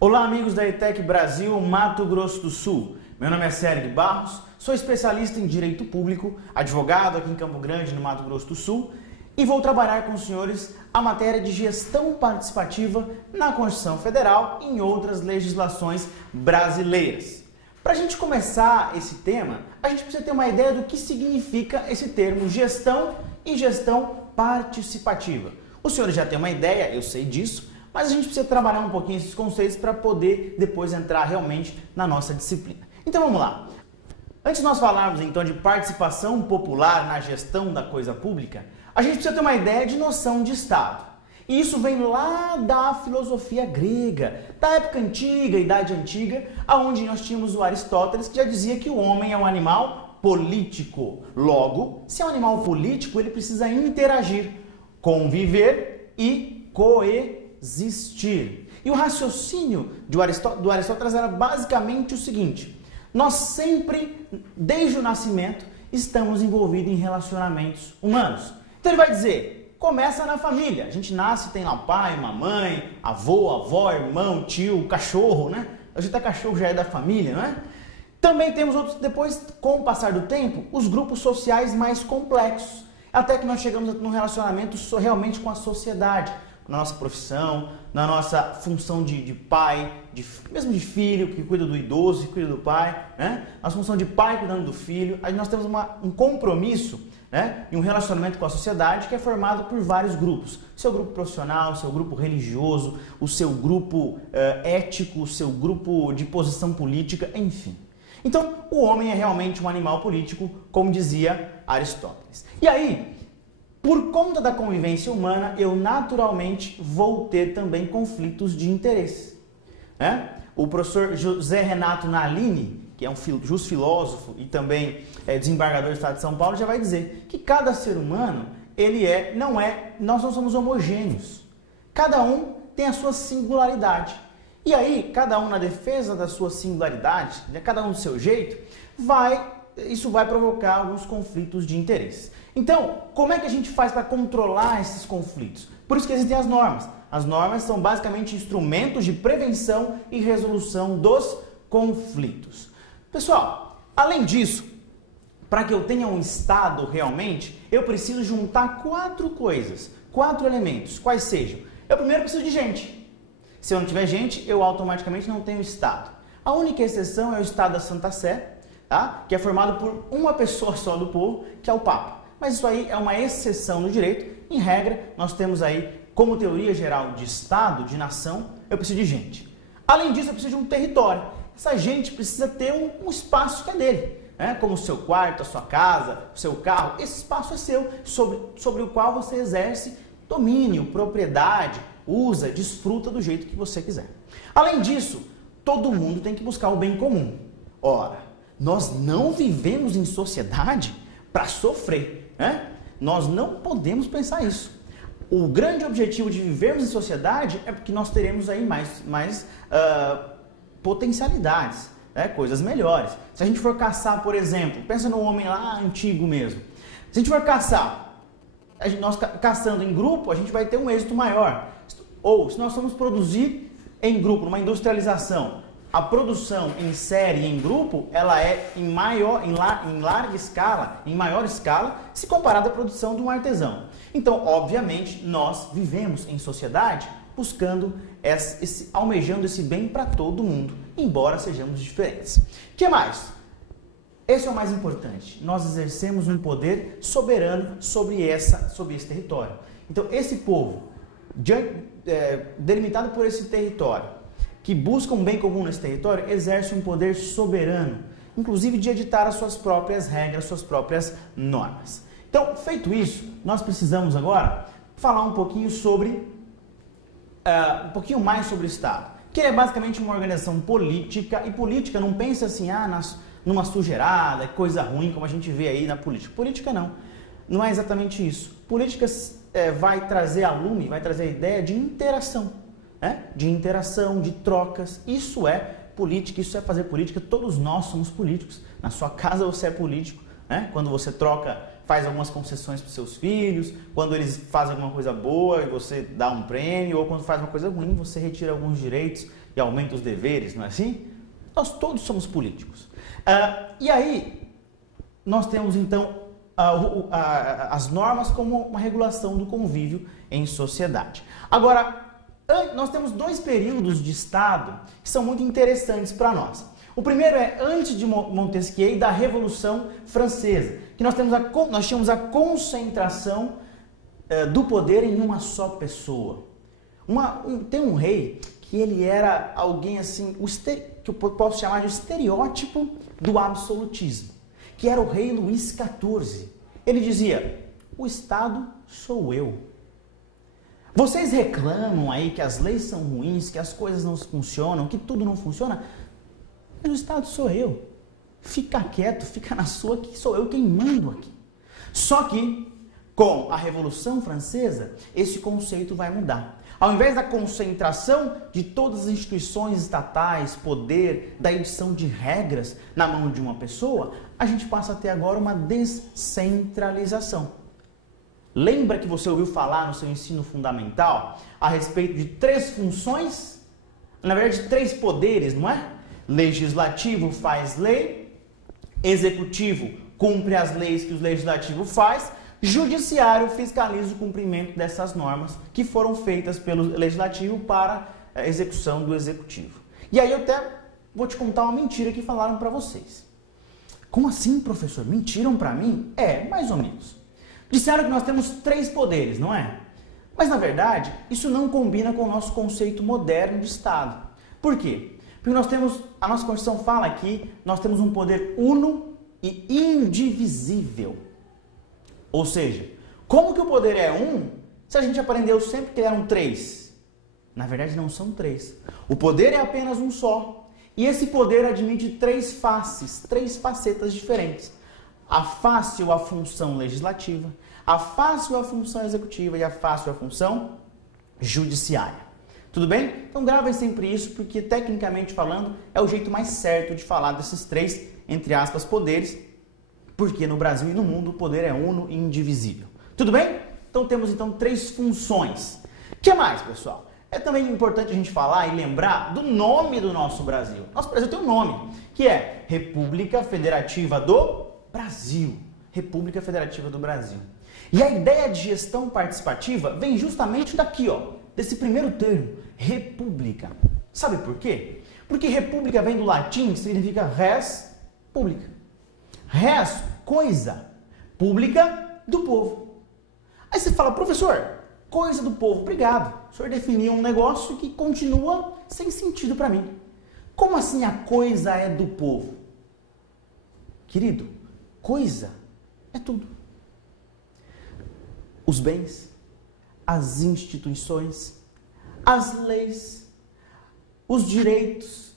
Olá, amigos da ETEC Brasil, Mato Grosso do Sul. Meu nome é Sérgio Barros, sou especialista em Direito Público, advogado aqui em Campo Grande, no Mato Grosso do Sul, e vou trabalhar com os senhores a matéria de gestão participativa na Constituição Federal e em outras legislações brasileiras. Para a gente começar esse tema, a gente precisa ter uma ideia do que significa esse termo gestão e gestão participativa. Os senhores já têm uma ideia, eu sei disso, mas a gente precisa trabalhar um pouquinho esses conceitos para poder depois entrar realmente na nossa disciplina. Então vamos lá. Antes de nós falarmos então de participação popular na gestão da coisa pública, a gente precisa ter uma ideia de noção de Estado. E isso vem lá da filosofia grega, da época antiga, Idade Antiga, onde nós tínhamos o Aristóteles, que já dizia que o homem é um animal político. Logo, se é um animal político, ele precisa interagir, conviver e coexistir. E o raciocínio do Aristóteles era basicamente o seguinte: nós sempre, desde o nascimento, estamos envolvidos em relacionamentos humanos. Então ele vai dizer, começa na família. A gente nasce, tem lá um pai, uma mãe, avô, avó, irmão, tio, cachorro, né? A gente cachorro já é da família, não é? Também temos outros, depois, com o passar do tempo, os grupos sociais mais complexos. Até que nós chegamos num relacionamento realmente com a sociedade, na nossa profissão, na nossa função de pai, mesmo de filho, que cuida do idoso, que cuida do pai, né? A função de pai cuidando do filho. Aí nós temos um compromisso, né? E um relacionamento com a sociedade que é formado por vários grupos. Seu grupo profissional, seu grupo religioso, o seu grupo ético, o seu grupo de posição política, enfim. Então, o homem é realmente um animal político, como dizia Aristóteles. E aí, por conta da convivência humana, eu naturalmente vou ter também conflitos de interesse. Né? O professor José Renato Nalini, que é um justo filósofo e também desembargador do Estado de São Paulo, já vai dizer que cada ser humano, nós não somos homogêneos. Cada um tem a sua singularidade. E aí, cada um na defesa da sua singularidade, né, cada um do seu jeito, isso vai provocar alguns conflitos de interesse. Então, como é que a gente faz para controlar esses conflitos? Por isso que existem as normas. As normas são basicamente instrumentos de prevenção e resolução dos conflitos. Pessoal, além disso, para que eu tenha um Estado realmente, eu preciso juntar 4 coisas, 4 elementos. Quais sejam? Eu primeiro preciso de gente. Se eu não tiver gente, eu automaticamente não tenho Estado. A única exceção é o Estado da Santa Sé, tá? Que é formado por uma pessoa só do povo, que é o Papa. Mas isso aí é uma exceção no direito. Em regra, nós temos aí, como teoria geral de Estado, de nação, eu preciso de gente. Além disso, eu preciso de um território. Essa gente precisa ter um espaço que é dele, né? Como o seu quarto, a sua casa, o seu carro. Esse espaço é seu, sobre o qual você exerce domínio, propriedade, usa, desfruta do jeito que você quiser. Além disso, todo mundo tem que buscar o bem comum. Ora, nós não vivemos em sociedade para sofrer, né? Nós não podemos pensar isso. O grande objetivo de vivermos em sociedade é porque nós teremos aí mais potencialidades, né? Coisas melhores. Se a gente for caçar, por exemplo, pensa no homem lá antigo mesmo. Se a gente for caçar, nós caçando em grupo, a gente vai ter um êxito maior. Ou se nós formos produzir em grupo, numa industrialização, a produção em série em grupo, ela é em larga escala, em maior escala, se comparada à produção de um artesão. Então, obviamente, nós vivemos em sociedade buscando, almejando esse bem para todo mundo, embora sejamos diferentes. O que mais? Esse é o mais importante. Nós exercemos um poder soberano sobre esse território. Então, esse povo, delimitado por esse território, que busca um bem comum nesse território, exerce um poder soberano, inclusive de editar as suas próprias regras, suas próprias normas. Então, feito isso, nós precisamos agora falar um pouquinho mais sobre o Estado, que ele é basicamente uma organização política, e política não pensa assim, numa sujeirada, coisa ruim, como a gente vê aí na política. Política não é exatamente isso. Política vai trazer a lume, vai trazer a ideia de interação, né? De interação, de trocas. Isso é política, isso é fazer política. Todos nós somos políticos. Na sua casa você é político, né? Quando você faz algumas concessões para os seus filhos, quando eles fazem alguma coisa boa e você dá um prêmio, ou quando faz uma coisa ruim, você retira alguns direitos e aumenta os deveres, não é assim? Nós todos somos políticos. E aí, nós temos então as normas como uma regulação do convívio em sociedade. Agora, nós temos dois períodos de Estado que são muito interessantes para nós. O primeiro é antes de Montesquieu e da Revolução Francesa, que nós tínhamos a concentração do poder em uma só pessoa. Tem um rei que ele era alguém assim, que eu posso chamar de estereótipo do absolutismo, que era o rei Luís XIV. Ele dizia, o Estado sou eu. Vocês reclamam aí que as leis são ruins, que as coisas não funcionam, que tudo não funciona, mas o Estado sou eu. Fica quieto, fica na sua, que sou eu quem mando aqui. Só que, com a Revolução Francesa, esse conceito vai mudar. Ao invés da concentração de todas as instituições estatais, poder, da edição de regras na mão de uma pessoa, a gente passa a ter agora uma descentralização. Lembra que você ouviu falar no seu ensino fundamental a respeito de 3 funções? Na verdade, 3 poderes, não é? Legislativo faz lei, executivo cumpre as leis que o legislativo faz, judiciário fiscaliza o cumprimento dessas normas que foram feitas pelo legislativo para a execução do executivo. E aí eu até vou te contar uma mentira que falaram para vocês. Como assim, professor? Mentiram para mim? Mais ou menos. Disseram que nós temos 3 poderes, não é? Mas, na verdade, isso não combina com o nosso conceito moderno de Estado. Por quê? Porque a nossa Constituição fala aqui, nós temos um poder uno e indivisível. Ou seja, como que o poder é um, se a gente aprendeu sempre que eram 3? Na verdade, não são 3. O poder é apenas um só. E esse poder admite 3 faces, 3 facetas diferentes. A face ou a função legislativa, a face ou a função executiva e a face ou a função judiciária. Tudo bem? Então gravem sempre isso, porque tecnicamente falando é o jeito mais certo de falar desses 3, entre aspas, poderes, porque no Brasil e no mundo o poder é uno e indivisível. Tudo bem? Então temos 3 funções. O que mais, pessoal? É também importante a gente falar e lembrar do nome do nosso Brasil. Nosso Brasil tem um nome, que é República Federativa do Brasil. República Federativa do Brasil. E a ideia de gestão participativa vem justamente daqui, desse primeiro termo, república. Sabe por quê? Porque república vem do latim, que significa res publica. Res, coisa, pública, do povo. Aí você fala, professor, coisa do povo, obrigado. O senhor definiu um negócio que continua sem sentido para mim. Como assim a coisa é do povo? Querido, coisa é tudo. Os bens, as instituições, as leis, os direitos,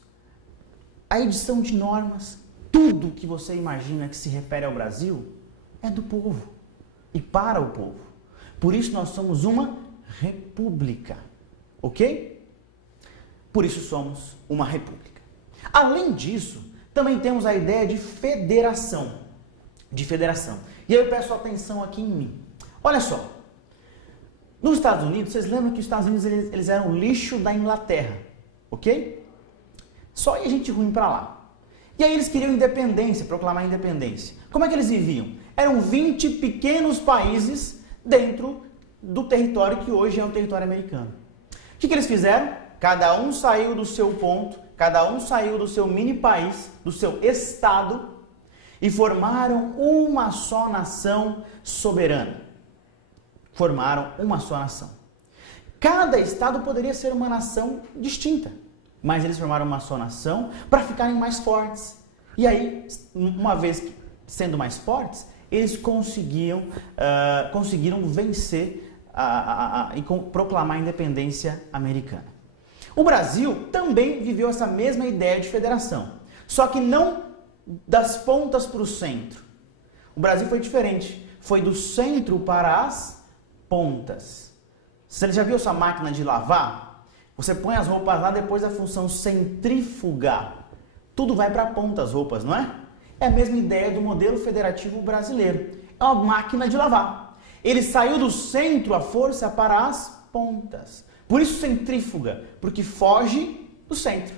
a edição de normas, tudo que você imagina que se refere ao Brasil é do povo e para o povo. Por isso nós somos uma república, ok? Por isso somos uma república. Além disso, também temos a ideia de federação. E aí eu peço atenção aqui em mim. Olha só, nos Estados Unidos, vocês lembram que os Estados Unidos eles eram o lixo da Inglaterra, ok? Só ia gente ruim para lá. E aí eles queriam independência, proclamar independência. Como é que eles viviam? Eram 20 pequenos países dentro do território que hoje é o território americano. O que eles fizeram? Cada um saiu do seu ponto, cada um saiu do seu mini país, do seu estado, e formaram uma só nação soberana. Formaram uma só nação. Cada estado poderia ser uma nação distinta, mas eles formaram uma só nação para ficarem mais fortes. E aí, uma vez sendo mais fortes, eles conseguiram vencer e proclamar a independência americana. O Brasil também viveu essa mesma ideia de federação, só que não das pontas para o centro. O Brasil foi diferente, foi do centro para as pontas. Você já viu essa máquina de lavar? Você põe as roupas lá, depois da função centrífuga, tudo vai para a ponta as roupas, não é? É a mesma ideia do modelo federativo brasileiro. É uma máquina de lavar. Ele saiu do centro à força para as pontas. Por isso centrífuga, porque foge do centro.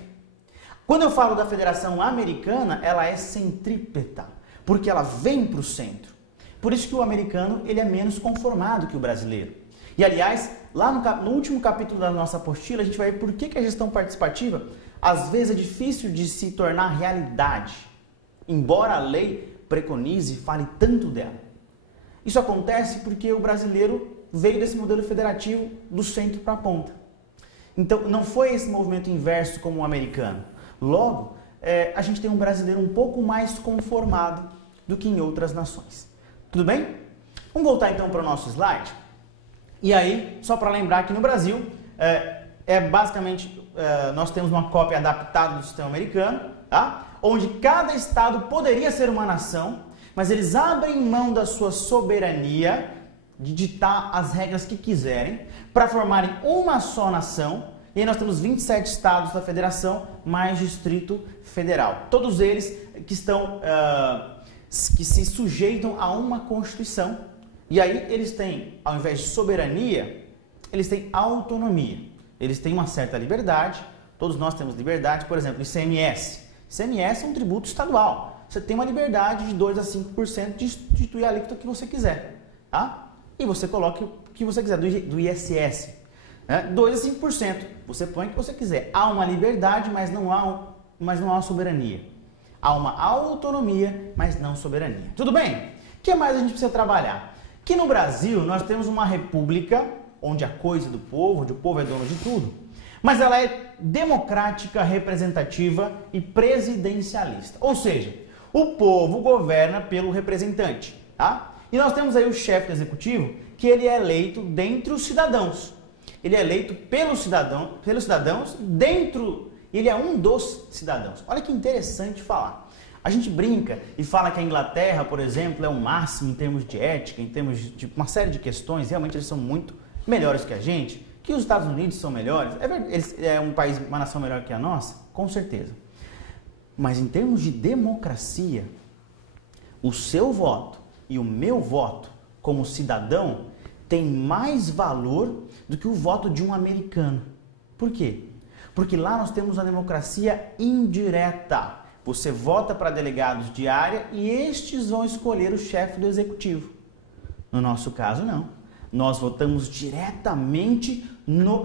Quando eu falo da Federação Americana, ela é centrípeta, porque ela vem para o centro. Por isso que o americano ele é menos conformado que o brasileiro. E aliás, lá no último capítulo da nossa apostila, a gente vai ver por que a gestão participativa às vezes é difícil de se tornar realidade, embora a lei preconize e fale tanto dela. Isso acontece porque o brasileiro veio desse modelo federativo do centro para a ponta. Então, não foi esse movimento inverso como o americano. Logo, a gente tem um brasileiro um pouco mais conformado do que em outras nações. Tudo bem? Vamos voltar então para o nosso slide. E aí, só para lembrar que no Brasil, basicamente, nós temos uma cópia adaptada do sistema americano, tá? Onde cada estado poderia ser uma nação, mas eles abrem mão da sua soberania de ditar as regras que quiserem para formarem uma só nação. E aí nós temos 27 estados da federação mais Distrito Federal. Todos eles que se sujeitam a uma Constituição. E aí eles têm, ao invés de soberania, eles têm autonomia. Eles têm uma certa liberdade, todos nós temos liberdade, por exemplo, ICMS. ICMS é um tributo estadual. Você tem uma liberdade de 2 a 5% de instituir a alíquota que você quiser. Tá? E você coloca o que você quiser do ISS. 2 a 5%. Você põe o que você quiser. Há uma liberdade, mas não há uma soberania. Há uma autonomia, mas não soberania. Tudo bem? O que mais a gente precisa trabalhar? Que no Brasil nós temos uma república onde a coisa é do povo, onde o povo é dono de tudo, mas ela é democrática, representativa e presidencialista. Ou seja, o povo governa pelo representante, tá? E nós temos aí o chefe do executivo, que ele é eleito dentre os cidadãos. Ele é eleito pelos cidadãos ele é um dos cidadãos. Olha que interessante falar. A gente brinca e fala que a Inglaterra, por exemplo, é o máximo em termos de ética, em termos de uma série de questões, realmente eles são muito melhores que a gente, que os Estados Unidos são melhores, é um país, uma nação melhor que a nossa, com certeza. Mas em termos de democracia, o seu voto e o meu voto como cidadão tem mais valor do que o voto de um americano. Por quê? Porque lá nós temos a democracia indireta. Você vota para delegados de área e estes vão escolher o chefe do executivo. No nosso caso, não. Nós votamos diretamente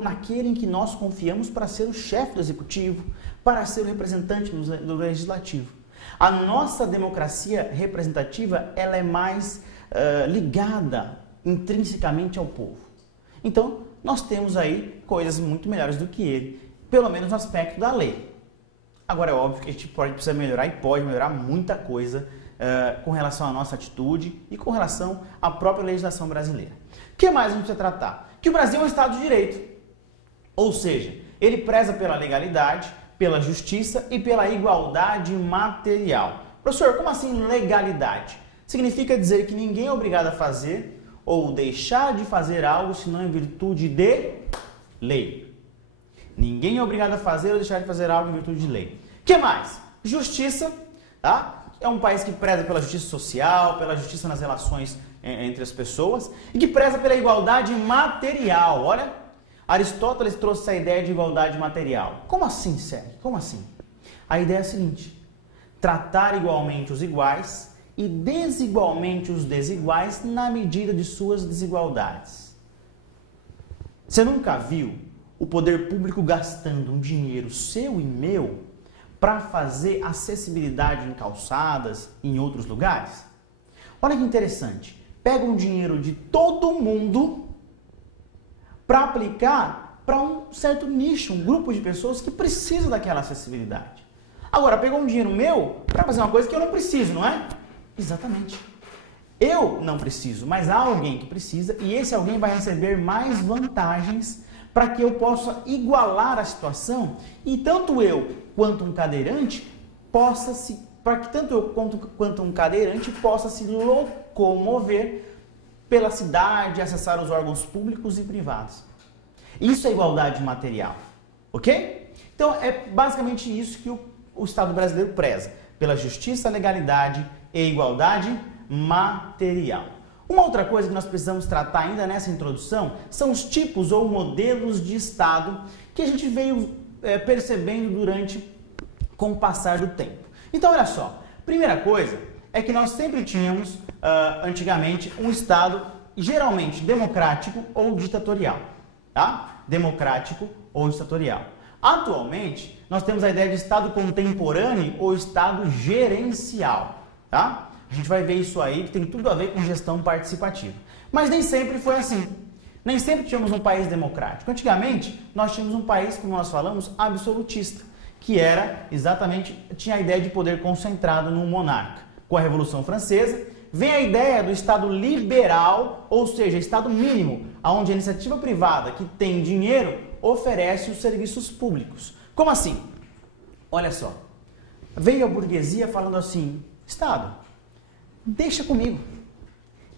naquele em que nós confiamos para ser o chefe do executivo, para ser o representante do legislativo. A nossa democracia representativa ela é mais ligada intrinsecamente ao povo. Então, nós temos aí coisas muito melhores do que ele, pelo menos no aspecto da lei. Agora é óbvio que a gente precisa melhorar e pode melhorar muita coisa com relação à nossa atitude e com relação à própria legislação brasileira. O que mais a gente precisa tratar? Que o Brasil é um Estado de Direito, ou seja, ele preza pela legalidade, pela justiça e pela igualdade material. Professor, como assim legalidade? Significa dizer que ninguém é obrigado a fazer ou deixar de fazer algo senão em virtude de lei. Ninguém é obrigado a fazer ou deixar de fazer algo em virtude de lei. O que mais? Justiça, tá? É um país que preza pela justiça social, pela justiça nas relações entre as pessoas e que preza pela igualdade material. Olha, Aristóteles trouxe essa ideia de igualdade material. Como assim, Sérgio? Como assim? A ideia é a seguinte: tratar igualmente os iguais e desigualmente os desiguais na medida de suas desigualdades. Você nunca viu o poder público gastando um dinheiro seu e meu para fazer acessibilidade em calçadas e em outros lugares? Olha que interessante. Pega um dinheiro de todo mundo para aplicar para um certo nicho, um grupo de pessoas que precisam daquela acessibilidade. Agora, pegou um dinheiro meu para fazer uma coisa que eu não preciso, não é? Exatamente. Eu não preciso, mas há alguém que precisa e esse alguém vai receber mais vantagens para que eu possa igualar a situação e tanto eu quanto um cadeirante possa se locomover pela cidade, acessar os órgãos públicos e privados. Isso é igualdade material, ok? Então é basicamente isso que o Estado brasileiro preza, pela justiça, legalidade e igualdade material. Uma outra coisa que nós precisamos tratar ainda nessa introdução são os tipos ou modelos de Estado que a gente veio percebendo com o passar do tempo. Então, olha só, primeira coisa é que nós sempre tínhamos, antigamente, um Estado geralmente democrático ou ditatorial, tá? Democrático ou ditatorial. Atualmente, nós temos a ideia de Estado contemporâneo ou Estado gerencial, tá? A gente vai ver isso aí, que tem tudo a ver com gestão participativa. Mas nem sempre foi assim. Nem sempre tínhamos um país democrático. Antigamente, nós tínhamos um país, como nós falamos, absolutista, que era exatamente, tinha a ideia de poder concentrado num monarca. Com a Revolução Francesa, vem a ideia do Estado liberal, ou seja, Estado mínimo, onde a iniciativa privada que tem dinheiro oferece os serviços públicos. Como assim? Olha só, veio a burguesia falando assim, Estado, deixa comigo,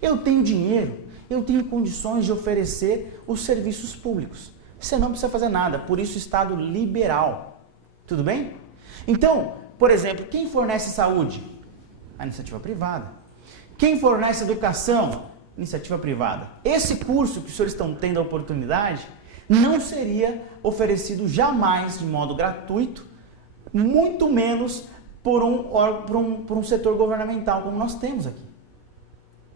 eu tenho dinheiro, eu tenho condições de oferecer os serviços públicos. Você não precisa fazer nada, por isso Estado liberal. Tudo bem? Então, por exemplo, quem fornece saúde? A iniciativa privada. Quem fornece educação? Iniciativa privada. Esse curso que os senhores estão tendo a oportunidade não seria oferecido jamais de modo gratuito, muito menos por um setor governamental como nós temos aqui.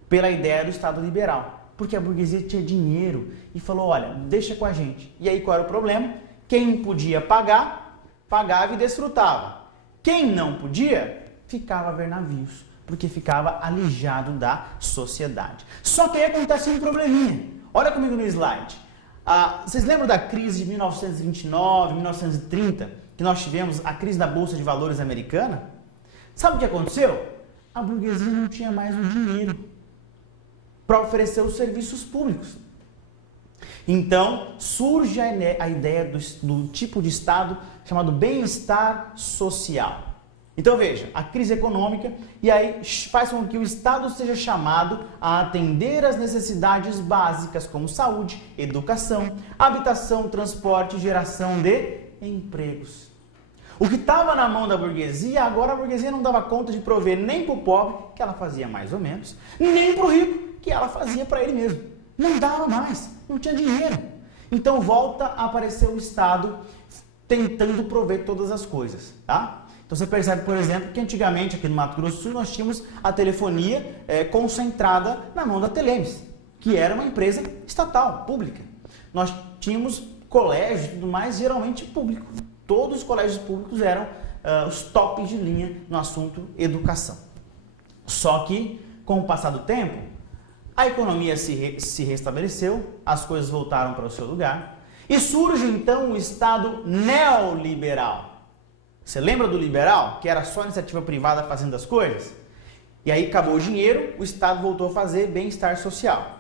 Pela ideia do Estado liberal. Porque a burguesia tinha dinheiro e falou, olha, deixa com a gente. E aí qual era o problema? Quem podia pagar, pagava e desfrutava. Quem não podia, ficava a ver navios, porque ficava alijado da sociedade. Só que aí acontece um probleminha. Olha comigo no slide. Vocês lembram da crise de 1929, 1930, que nós tivemos a crise da Bolsa de Valores americana? Sabe o que aconteceu? A burguesia não tinha mais o dinheiro para oferecer os serviços públicos. Então, surge a ideia do tipo de Estado chamado bem-estar social. Então, veja, a crise econômica, e aí faz com que o Estado seja chamado a atender às necessidades básicas como saúde, educação, habitação, transporte e geração de empregos. O que estava na mão da burguesia, agora a burguesia não dava conta de prover nem para o pobre, que ela fazia mais ou menos, nem para o rico, que ela fazia para ele mesmo. Não dava mais, não tinha dinheiro. Então volta a aparecer o Estado tentando prover todas as coisas, tá? Então você percebe, por exemplo, que antigamente aqui no Mato Grosso do Sul nós tínhamos a telefonia concentrada na mão da Telemes, que era uma empresa estatal, pública. Nós tínhamos colégios e tudo mais, geralmente público. Todos os colégios públicos eram os tops de linha no assunto educação. Só que, com o passar do tempo, a economia se restabeleceu, as coisas voltaram para o seu lugar e surge então o Estado neoliberal. Você lembra do liberal, que era só a iniciativa privada fazendo as coisas? E aí acabou o dinheiro, o Estado voltou a fazer bem-estar social.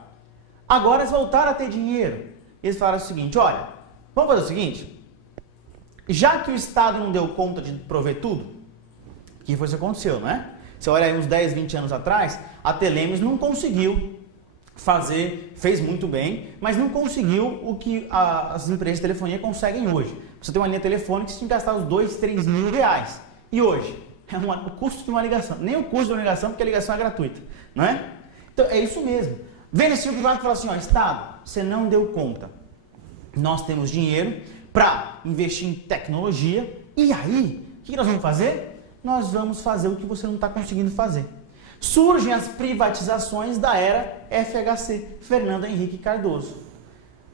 Agora eles voltaram a ter dinheiro. Eles falaram o seguinte, olha, vamos fazer o seguinte, já que o Estado não deu conta de prover tudo, que foi isso que aconteceu, não é? Você olha aí uns 10, 20 anos atrás, a Telemes não conseguiu fez muito bem, mas não conseguiu o que as empresas de telefonia conseguem hoje. Você tem uma linha telefônica que você tem que gastar uns 2, 3 mil reais. E hoje? É o custo de uma ligação. Nem o custo de uma ligação, porque a ligação é gratuita, não é? Então, é isso mesmo. Vem nesse privado e fala assim, ó, Estado, você não deu conta. Nós temos dinheiro para investir em tecnologia. E aí, o que nós vamos fazer? Nós vamos fazer o que você não está conseguindo fazer. Surgem as privatizações da era FHC, Fernando Henrique Cardoso.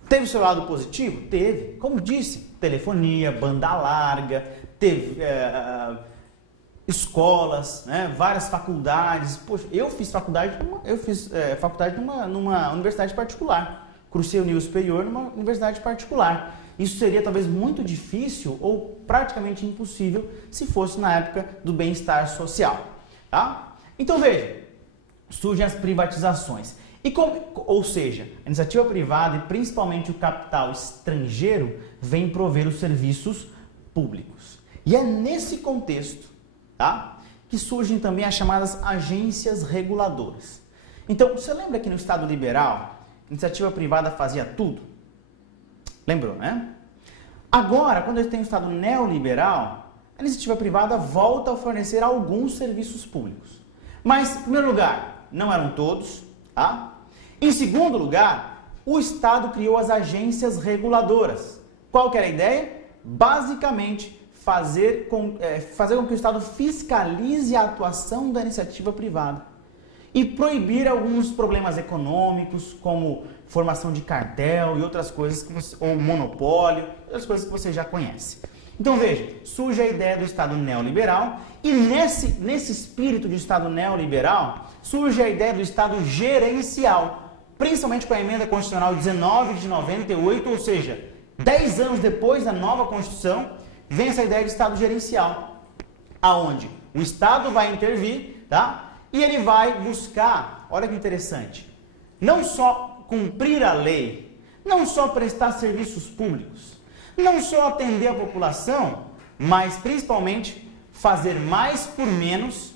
Teve o seu lado positivo? Teve. Como disse, telefonia, banda larga, teve escolas, né, várias faculdades. Poxa, eu fiz faculdade numa universidade particular. Cursei o nível superior numa universidade particular. Isso seria talvez muito difícil ou praticamente impossível se fosse na época do bem-estar social. Tá? Então veja, surgem as privatizações. Ou seja, a iniciativa privada e principalmente o capital estrangeiro vem prover os serviços públicos. E é nesse contexto, tá, que surgem também as chamadas agências reguladoras. Então, você lembra que no Estado liberal, a iniciativa privada fazia tudo? Lembrou, né? Agora, quando a gente tem o Estado neoliberal, a iniciativa privada volta a fornecer alguns serviços públicos. Mas, em primeiro lugar, não eram todos, tá? Em segundo lugar, o Estado criou as agências reguladoras. Qual que era a ideia? basicamente fazer com que o Estado fiscalize a atuação da iniciativa privada e proibir alguns problemas econômicos, como formação de cartel e outras coisas, ou monopólio, outras coisas que você já conhece. Então veja, surge a ideia do Estado neoliberal e nesse espírito de Estado neoliberal surge a ideia do Estado gerencial, principalmente com a emenda constitucional 19 de 98, ou seja, 10 anos depois da nova Constituição, vem essa ideia de Estado gerencial, aonde o Estado vai intervir, tá? E ele vai buscar, olha que interessante, não só cumprir a lei, não só prestar serviços públicos, não só atender a população, mas principalmente fazer mais por menos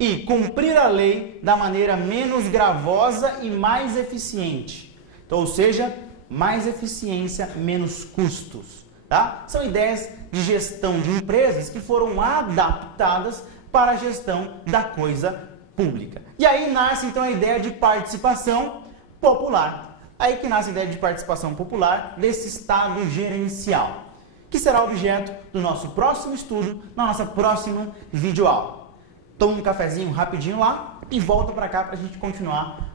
e cumprir a lei da maneira menos gravosa e mais eficiente. Então, ou seja, mais eficiência, menos custos. Tá? São ideias de gestão de empresas que foram adaptadas para a gestão da coisa pública. E aí nasce então a ideia de participação popular. Aí que nasce a ideia de participação popular desse Estado gerencial, que será objeto do nosso próximo estudo, na nossa próxima videoaula. Toma um cafezinho rapidinho lá e volta para cá para a gente continuar